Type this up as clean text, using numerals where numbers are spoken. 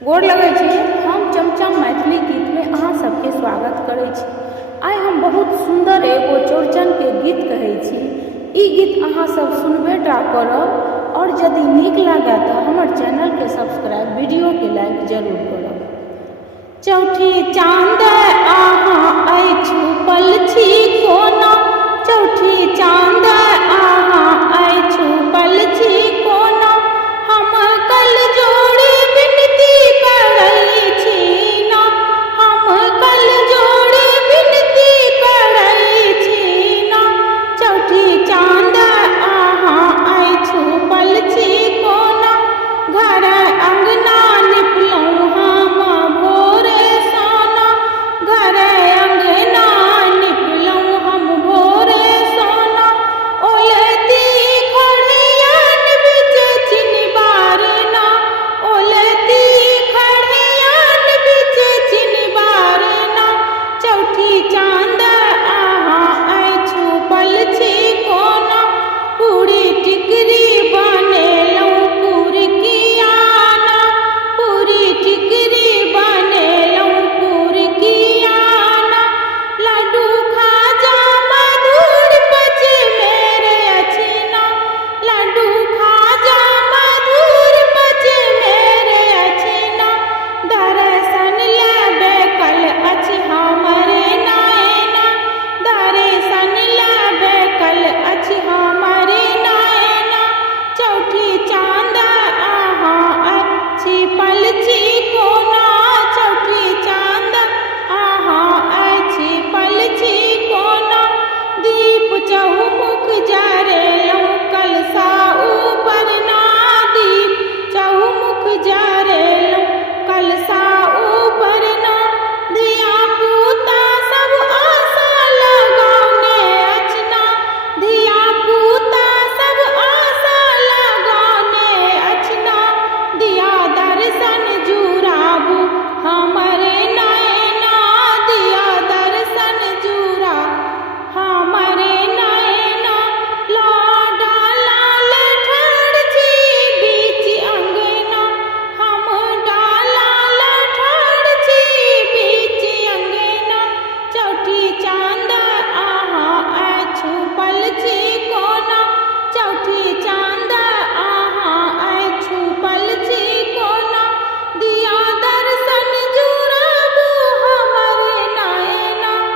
गोर लगै छी। हम चमचम मैथिली गीत में अहाँ सबके स्वागत करै छी। आइ हम बहुत सुंदर एगो चौड़चन के गीत कहै छी। ई गीत अहाँ सब सुनबेटा करब और यदि नीक लागे तो हमर चैनल के सब्सक्राइब, वीडियो के लाइक जरूर करब। चौठी चांद अहाँ छुपल छी कोना, चौठी चांद